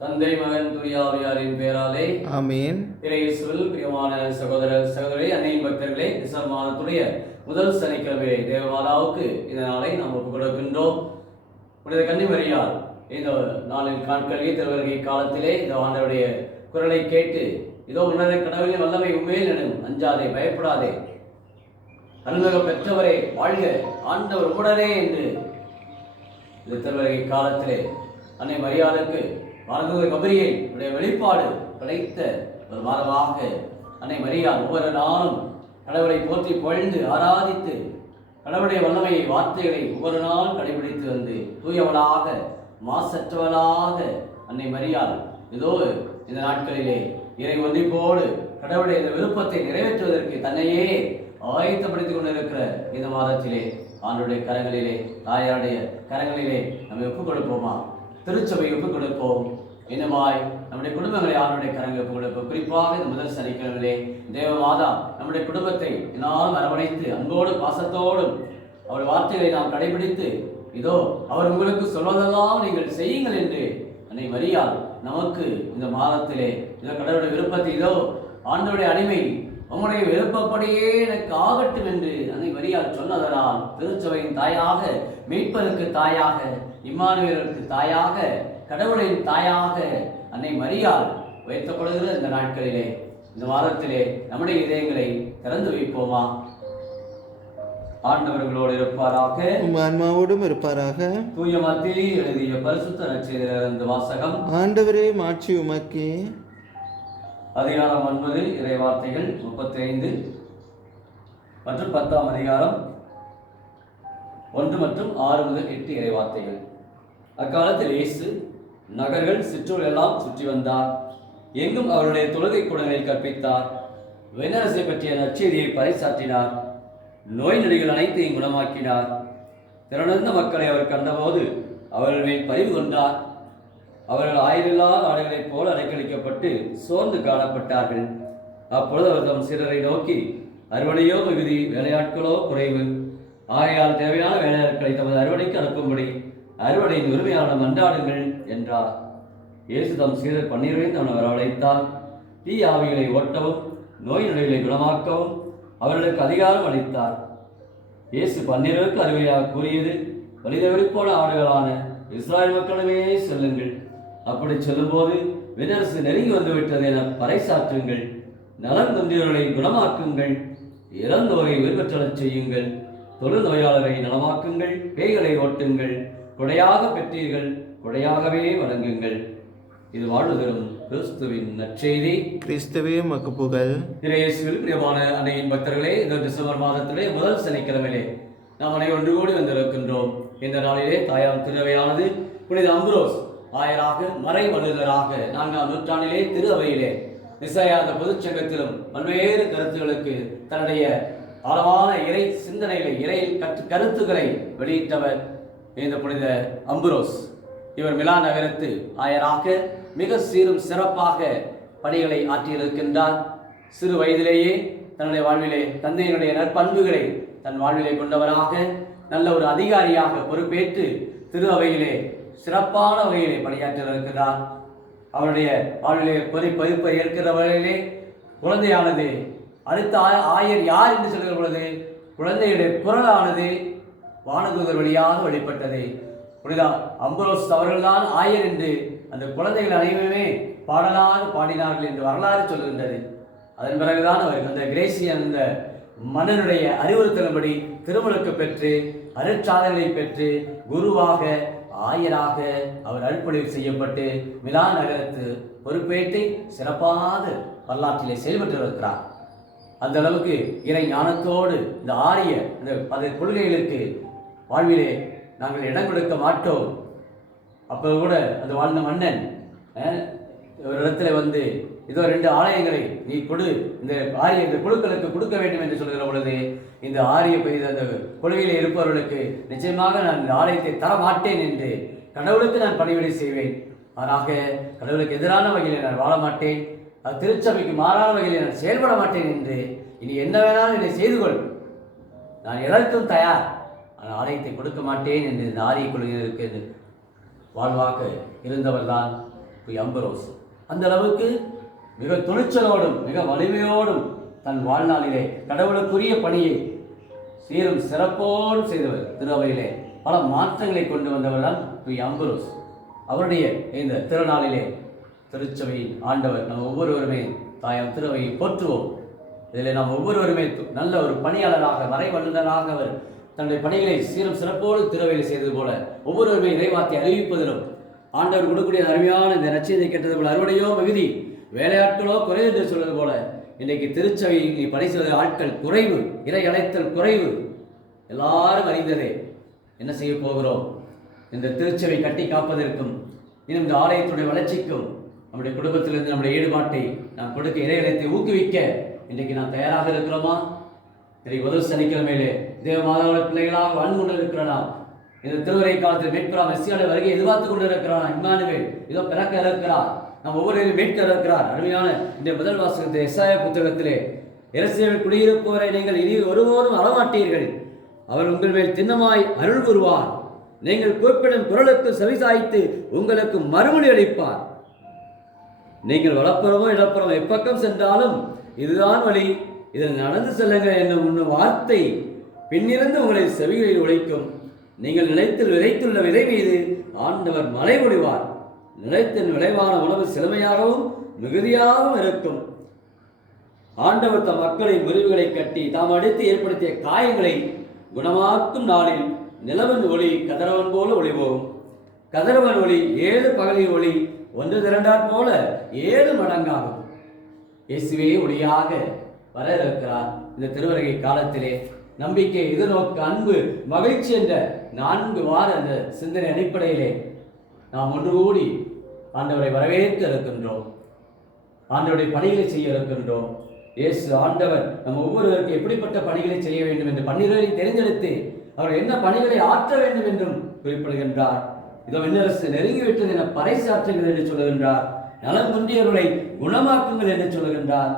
தந்தை மகன் தூயாவியாரின் பெயராலே ஆமென். இயேசுவில் பிரியமான சகோதர சகோதரி அன்னையின் பக்தர்களே, டிசம்பர் மாதத்துடைய முதல் சனிக்கிழமை தேவமாதாவுக்கு இந்த நாளை நாம் ஒப்புக் கொடுக்கின்றோம். புனித கன்னிமரியால் இந்த நாளில் நாட்களிலே திருவருகை காலத்திலே இந்த ஆண்டவருடைய குரலை கேட்டு, இதோ உன்னத கடவுளின் வல்லமை உண்மையில் எனும், அஞ்சாதே பயப்படாதே, அருள்மிக பெற்றவரே வாழ்க, ஆண்டவர் உடனே என்று இந்த திருவருகை காலத்திலே அன்னை மரியாளுக்கு மருத்துவர் கபிரியேல் உடைய வெளிப்பாடு கிடைத்த ஒரு மாதமாக அன்னை மரியாள் ஒவ்வொரு நாளும் கடவுளை போற்றி புகழ்ந்து ஆராதித்து கடவுளுடைய வல்லமையை வார்த்தைகளை ஒவ்வொரு நாளும் கடைபிடித்து வந்து தூயவளாக மாசற்றவளாக அன்னை மரியாள் இதோ இந்த நாட்களிலே இறை ஒன்றிப்போடு கடவுளுடைய இந்த விருப்பத்தை நிறைவேற்றுவதற்கு தன்னையே ஆயத்தப்படுத்திக் கொண்டிருக்கிற இந்த மாதத்திலே ஆண்டுடைய கரங்களிலே, தாயாருடைய கரங்களிலே நம்ம ஒப்புக் கொடுப்போமா? திருச்சபை ஒப்புக் கொடுப்போம். இன்னமாய் நம்முடைய குடும்பங்களை ஆண்டுடைய கரங்களை ஒப்புக் கொடுப்போம். குறிப்பாக இந்த முதல் சனிக்கிழமையிலே தேவ மாதா நம்முடைய குடும்பத்தை என்னாலும் அரவணைத்து அன்போடு பாசத்தோடும் அவர் வார்த்தைகளை நாம் கடைபிடித்து, இதோ அவர் உங்களுக்கு சொல்வதெல்லாம் நீங்கள் செய்யுங்கள் என்று அன்னை மரியாள் நமக்கு இந்த மாதத்திலே இதோ கடவுளுடைய விருப்பத்தை, இதோ ஆண்டவருடைய அடிமை உங்களுடைய விருப்பப்படியே எனக்கு ஆகட்டும் என்று அன்னை மரியாள் சொன்னதனால் திருச்சபையின் தாயாக, மீட்பருக்கு தாயாக, இம்மானுவேலுக்கு தாயாக, கடவுளின் தாயாக அன்னை மரியாள் உயர்த்தப்படுகிற இந்த நாட்களிலே, இந்த மாதத்திலே நம்முடைய இதயங்களை திறந்து வைப்போமா? ஆண்டவர்களோடு இருப்பாராக, ஆன்மாவோடும் இருப்பாராக. தூய மத்தேயு எழுதிய பரிசுத்த நற்செய்தியிலிருந்து வாசகம். ஆண்டவரே மாட்சி உமக்கே. அதிகாரம் 9 இறைவார்த்தைகள் 35 மற்றும் 10ஆம் அதிகாரம் 1 மற்றும் 6 முதல் 8 இறைவார்த்தைகள். அக்காலத்தில் இயேசு நகர்கள் சிற்றூர் எல்லாம் சுற்றி வந்தார். எங்கும் அவருடைய தொழுகை கூடங்களில் கற்பித்தார். விண்ணரசை பற்றிய நற்செய்தியை பறைசாற்றினார். நோய் நொடிகள் அனைத்தையும் குணமாக்கினார். திரண்டிருந்த மக்களை அவர் கண்டபோது அவர்கள் மேல் பரிவு கொண்டார். அவர்கள் ஆயிரில்லா ஆடுகளைப் போல அலைக்கழிக்கப்பட்டு சோர்ந்து காணப்பட்டார்கள். அப்பொழுது அவர் தம் சிலரை நோக்கி, அறுவடையோ மிகுதி, வேலையாட்களோ குறைவு. ஆகையால் தேவையான வேலையாட்களை தமது அறுவடைக்கு அனுப்பும்படி அறுவடையின் உரிமையாளர் மன்றாடுங்கள் என்றார். இயேசு தம் சீடர் 12 அவனை வரவழைத்தார். தீ ஆவிகளை ஓட்டவும் நோய் நொடிகளை குணமாக்கவும் அவர்களுக்கு அதிகாரம் அளித்தார். இயேசு 12 அறிவையாக கூறியது, வலிதவெறிப்போன ஆடுகளான இஸ்ராயல் மக்களுமே செல்லுங்கள். அப்படி சொல்லும்போது, விண்ணரசு நெருங்கி வந்துவிட்டது என பறைசாற்றுங்கள். நலன் குன்றியவர்களை குணமாக்குங்கள். இறந்தோரை உயிர்பெற்றச் செய்யுங்கள். தொழு நோயாளரை நலமாக்குங்கள். பேய்களை ஓட்டுங்கள். கொடையாக பெற்றீர்கள், கொடையாகவே வழங்குங்கள். இது வாழ்வு தரும் கிறிஸ்துவின் நற்செய்தி. கிறிஸ்துவே உமக்கு புகழ். இயேசுவில் பிரியமான அன்னையின் பக்தர்களே, இந்த டிசம்பர் மாதத்திலே முதல் சனிக்கிழமையிலே நாம் அனை ஒன்று கூடி வந்திருக்கின்றோம். இந்த நாளிலே தாயாம் திருவையானது புனித அம்புரோஸ் ஆயராக, மறை வல்லுநராக 4ஆம் நூற்றாண்டிலே திரு அவையிலே நிசையாத பொதுச்சங்கத்திலும் பல்வேறு கருத்துகளுக்கு தன்னுடைய ஆழமான இறை சிந்தனைகளை, இறை கருத்துக்களை வெளியிட்டவர் இந்த புனித அம்புரோஸ். இவர் மிலான் நகரத்து ஆயராக மிக சீரும் சிறப்பாக பணிகளை ஆற்றியிருக்கின்றார். சிறு வயதிலேயே தன்னுடைய வாழ்விலே தந்தையினுடைய நற்பண்புகளை தன் வாழ்விலே கொண்டவராக, நல்ல ஒரு அதிகாரியாக பொறுப்பேற்று திரு அவையிலே சிறப்பான வகையிலே பணியாற்றியிருக்கிறார். அவருடைய வாழ்விலே பொறுப்பை ஏற்கிறவர்களிலே குழந்தையானது அடுத்த ஆயர் யார் என்று சொல்கிற பொழுது குழந்தையுடைய குரலானது வானதூதர் வழியாக வெளிப்பட்டது. புனித அம்புரோஸ் அவர்கள்தான் ஆயர் என்று அந்த குழந்தைகள் அனைவருமே பாடலாக பாடினார்கள் என்று வரலாறு சொல்கின்றது. அதன் பிறகுதான் அவர் அந்த கிரேசியன் அந்த மன்னனுடைய அறிவுறுத்தலின்படி திருமுழுக்கு பெற்று அருட்சாதனை பெற்று குருவாக, ஆயராக அவர் அர்ப்பணிப்பு செய்யப்பட்டு மிலான் நகரத்து பொறுப்பேற்றை சிறப்பாக வரலாற்றிலே செயல்பட்டு இருக்கிறார். அந்த அளவுக்கு இறை ஞானத்தோடு இந்த ஆரிய இந்த 10 கொள்கைகளுக்கு வாழ்விலே நாங்கள் இடம் கொடுக்க மாட்டோம். அப்போ கூட அந்த வாழ்ந்த மன்னன் ஒரு இடத்துல வந்து, இதோ 2 ஆலயங்களை நீ கொடு, இந்த ஆரிய இந்த குழுக்களுக்கு கொடுக்க வேண்டும் என்று சொல்கிற பொழுது, இந்த ஆரிய அந்த கொள்கையில் இருப்பவர்களுக்கு நிச்சயமாக நான் இந்த ஆலயத்தை தர மாட்டேன் என்று, கடவுளுக்கு நான் பணிவிடை செய்வேன், மாறாக கடவுளுக்கு எதிரான வகையில் நான் வாழ மாட்டேன், அது திருச்சபைக்கு மாறான வகையில் நான் செயல்பட மாட்டேன் என்று, இனி என்ன வேணாலும் என்னை செய்து கொள், நான் எதற்கும் தயார், ஆனால் ஆலயத்தை கொடுக்க மாட்டேன் என்று இந்த ஆரிய கொள்கைகளுக்கு வாழ்வாக இருந்தவர் தான் அம்பரோஸ். அந்த அளவுக்கு மிக துணிச்சலோடும் மிக வலிமையோடும் தன் வாழ்நாளிலே கடவுளுக்குரிய பணியை சீரும் சிறப்போடும் செய்தவர். திருவையிலே பல மாற்றங்களை கொண்டு வந்தவர் தான் அம்பரோஸ். அவருடைய இந்த திருநாளிலே திருச்சபையின் ஆண்டவர் நாம் ஒவ்வொருவருமே தாயாம் திருவையை போற்றுவோம். இதில் நாம் ஒவ்வொருவருமே நல்ல ஒரு பணியாளராக மறை வல்லுநராக அவர் தன்னுடைய பணிகளை சீரும் சிறப்போடு திருவையில் செய்தது போல ஒவ்வொருவருமே இறைவார்த்தை அறிவிப்பதிலும் ஆண்டவர் கொடுக்கக்கூடிய அருமையான இந்த நற்செய்தியை கேட்டது போல அறுவடையோ மிகுதி வேலையாட்களோ குறைவு என்று சொல்வது போல இன்றைக்கு திருச்சபையில் நீ பணி செய்த ஆட்கள் குறைவு, இறை அழைத்தல் குறைவு. எல்லாரும் அறிந்ததே. என்ன செய்ய போகிறோம்? இந்த திருச்சபை கட்டி காப்பதற்கும் இன்னும் இந்த ஆலயத்துடைய வளர்ச்சிக்கும் நம்முடைய குடும்பத்திலிருந்து நம்முடைய ஈடுபாட்டை நாம் கொடுக்க இறை அழைத்தை ஊக்குவிக்க இன்றைக்கு நாம் தயாராக இருக்கிறோமா? இன்றைக்கு முதல் சனிக்கிழமையிலே தேவ மாதாவோட பிள்ளைகளாக வாழ்ந்து கொண்டு இருக்கிறோம். இந்த திருவரை காலத்தில் மீட்கிறா மெஸ்ஸியாவுடைய வருகை எதிர்பார்த்து கொண்டு இருக்கிறான். இம்மானுவேல் இதோ பிறக்க இருக்கிறார், நாம் ஒவ்வொருவரையும் மீட்க இருக்கிறார். அருமையான இந்த முதல் வாசகத்தை எசாயா புத்தகத்திலே எருசலேமில் குடியிருப்பவரை நீங்கள் இனி ஒருபோதும் அறமாட்டீர்கள், அவர் உங்கள் மேல் திண்ணமாய் அருள் கூறுவார், நீங்கள் கூப்பிடும் குரலுக்கு செவிசாய்த்து உங்களுக்கு மறுமொழி அளிப்பார். நீங்கள் வலப்புறமோ இடப்புறமோ எப்பக்கம் சென்றாலும் இதுதான் வழி, இதில் நடந்து செல்லுங்கள் என்னும் உன்னும் வார்த்தை பின்னிருந்து உங்களை செவிகளில் உழைக்கும். நீங்கள் நிலைத்தில் விதைத்துள்ள விதை மீது ஆண்டவர் மழை பொழிவார். நிலைத்தின் விளைவான உணவு செழுமையாகவும் மிகுதியாகவும் இருக்கும். ஆண்டவர் தம் மக்களின் முறிவுகளை கட்டி தாம் அடித்து ஏற்படுத்திய காயங்களை குணமாக்கும் நாளில் நிலவன் ஒளி கதிரவன் போல ஒளிவோம். கதிரவன் ஒளி 7 பகலின் ஒளி ஒன்று திரண்டாற் போல 7 மடங்காகும். இயேசுவே ஒளியாக வர இருக்கிறார். இந்த திருவருகை காலத்திலே நம்பிக்கை, எதிர்நோக்கு, அன்பு, மகிழ்ச்சி என்ற 4 வார அந்த சிந்தனை அடிப்படையிலே நாம் ஒன்று கூடி ஆண்டவரை வரவேற்க இருக்கின்றோம். ஆண்டவருடைய பணிகளை செய்ய இருக்கின்றோம். இயேசு ஆண்டவர் நம்ம ஒவ்வொருவருக்கு எப்படிப்பட்ட பணிகளை செய்ய வேண்டும் என்று 12 தெரிந்தெடுத்து அவர் என்ன பணிகளை ஆற்ற வேண்டும் என்றும் குறிப்பிடுகின்றார். இதோ விண்ணரசு நெருங்கிவிட்டது என பறைசாற்றுங்கள் என்று சொல்லுகின்றார். நலம் குன்றியவர்களை குணமாக்குங்கள் என்று சொல்லுகின்றார்.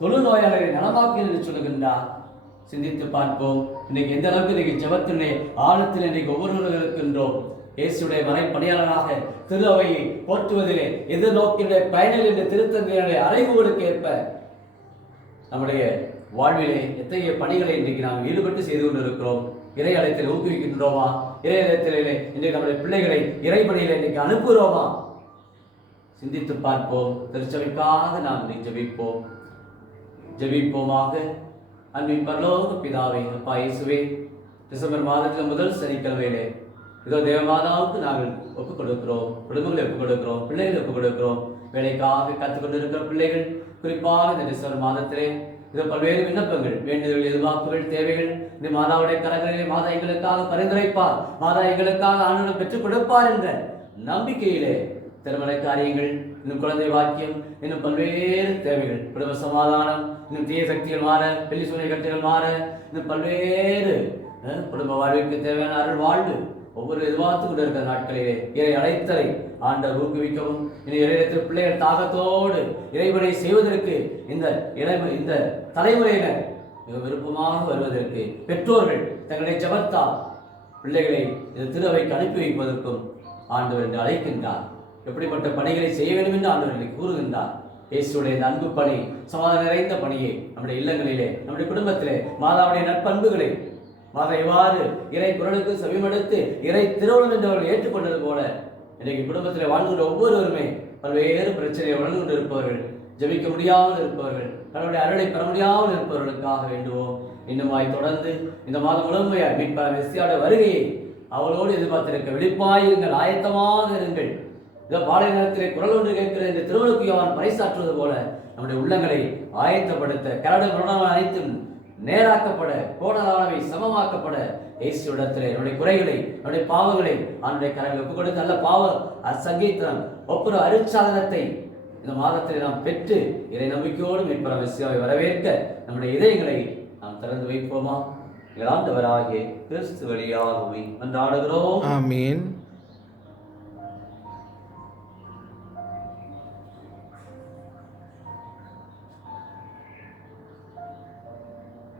தொழுநோயாளர்களை நலமாக்குங்கள் என்று சொல்லுகின்றார். சிந்தித்து பார்ப்போம். இன்னைக்கு எந்த அளவுக்கு இன்னைக்கு ஜெபத்தினுடைய ஆழத்தில் இன்றைக்கு ஒவ்வொருவரும் இருக்கின்றோம். இயேசுடைய மறை பணியாளராக திரு அவையை போற்றுவதிலே எதிர்நோக்கினுடைய பயனில் என்ற திருத்தந்தையினுடைய அறைகூலுக்கு ஏற்ப நம்முடைய வாழ்விலே எத்தகைய பணிகளை இன்றைக்கு நாம் ஈடுபட்டு செய்து கொண்டிருக்கிறோம். இறை அழைத்தில் ஊக்குவிக்கின்றோமா? இறை அழைத்தலிலே இன்றைக்கு நம்முடைய பிள்ளைகளை இறைப்பணியிலே இன்றைக்கு அனுப்புகிறோமா? சிந்தித்து பார்ப்போம். திருச்சபைக்காக நாம் ஜெபிப்போம். ஜெபிப்போமாக. அன்பின் பரலோக பிதாவே, அப்பா இயேசுவே, டிசம்பர் மாதத்தில் முதல் சனிக்கிழமையிலே இதோ தேவமாதாவுக்கு நாங்கள் ஒப்புக் கொடுக்கிறோம். குடும்பங்களை ஒப்புக் கொடுக்கிறோம். பிள்ளைகளை ஒப்புக் கொடுக்கிறோம். வேலைக்காக கற்றுக் கொண்டிருக்கிற பிள்ளைகள் குறிப்பாக இந்த டிசம்பர் மாதத்திலே இதோ பல்வேறு விண்ணப்பங்கள், வேண்டுதல்கள், எதிர்பார்ப்புகள், தேவைகள் இந்த மாதாவுடைய கரங்களிலே மாதா எங்களுக்காக பரிந்துரைப்பார், மாதா எங்களுக்காக ஆண்டவர் பெற்றுக் கொடுப்பார் என்ற நம்பிக்கையிலே திருமண காரியங்கள், இன்னும் குழந்தை வாக்கியம், இன்னும் பல்வேறு தேவைகள், குடும்ப சமாதானம், இன்னும் தீய சக்திகள் மாற, வெள்ளி சூரிய கட்டுகள் மாற, இன்னும் பல்வேறு குடும்ப வாழ்விற்கு தேவையான அருள் வாழ்வு ஒவ்வொரு எதிர்பார்த்து கொண்டு இருக்கிற நாட்களிலே இறை அழைத்தலை ஆண்டவர் ஊக்குவிக்கவும், இறையிடத்தில் பிள்ளைகள் தாகத்தோடு இறைவனை செய்வதற்கு இந்த தலைமுறையினர் மிக விருப்பமாக வருவதற்கு பெற்றோர்கள் தங்களுடைய ஜெபத்தால் பிள்ளைகளை இந்த திருவைக்கு அனுப்பி வைப்பதற்கும் ஆண்டவர் என்று அழைக்கின்றார். எப்படிப்பட்ட பணிகளை செய்ய வேண்டும் என்று ஆண்டவர்களை கூறுகின்றார். இயேசுடைய இந்த அன்பு பணி, சமாதானம் நிறைந்த பணியை நம்முடைய இல்லங்களிலே, நம்முடைய குடும்பத்திலே மாதாவுடைய நற்பண்புகளை மாதா எவ்வாறு இறை குரலுக்கு செவிமடுத்து இறை திருவுளம் என்று அவர்கள் ஏற்றுக்கொண்டது போல இன்றைக்கு குடும்பத்தில் வாழ்ந்துள்ள ஒவ்வொருவருமே பல்வேறு பிரச்சனையை வளர்ந்து கொண்டு இருப்பவர்கள், ஜெபிக்க முடியாமல் இருப்பவர்கள், தன்னுடைய அருளை பெற முடியாமல் இருப்பவர்களுக்காக வேண்டுவோம். இன்னுமாய் தொடர்ந்து இந்த மாதம் முழுமையாய் மீட்பர் மெஸ்ஸியாவுடைய வருகையை அவளோடு எதிர்பார்த்திருக்க விழிப்பாயிருங்கள், ஆயத்தமாக இருங்கள். இதோ பாலை நேரத்திலே குரல் ஒன்று கேட்கிற இந்த திருவள்ளுக்கு யோவான் பறைசாற்றுவது போல நம்முடைய உள்ளங்களை ஆயத்தப்படுத்த கரடு முரணான அனைத்தும் நேராக்கப்பட, கோணலானவை சமமாக்கப்பட இயேசுவிடத்திலே நம்முடைய குறைகளை, நம்முடைய பாவங்களை அவனுடைய கரங்களை ஒப்புக் கொடுத்து நல்ல பாவ சங்கீதம் ஒப்புற அருட்சாதனத்தை இந்த மாதத்திலே நாம் பெற்று இறை நம்பிக்கையோடு மீட்பர் மெஸ்ஸியாவை வரவேற்க நம்முடைய இதயங்களை நாம் திறந்து வைப்போமா? எங்கள் ஆண்டவராகிய கிறிஸ்து வழியாக அன்றாடுகிறோம். ஆமீன்.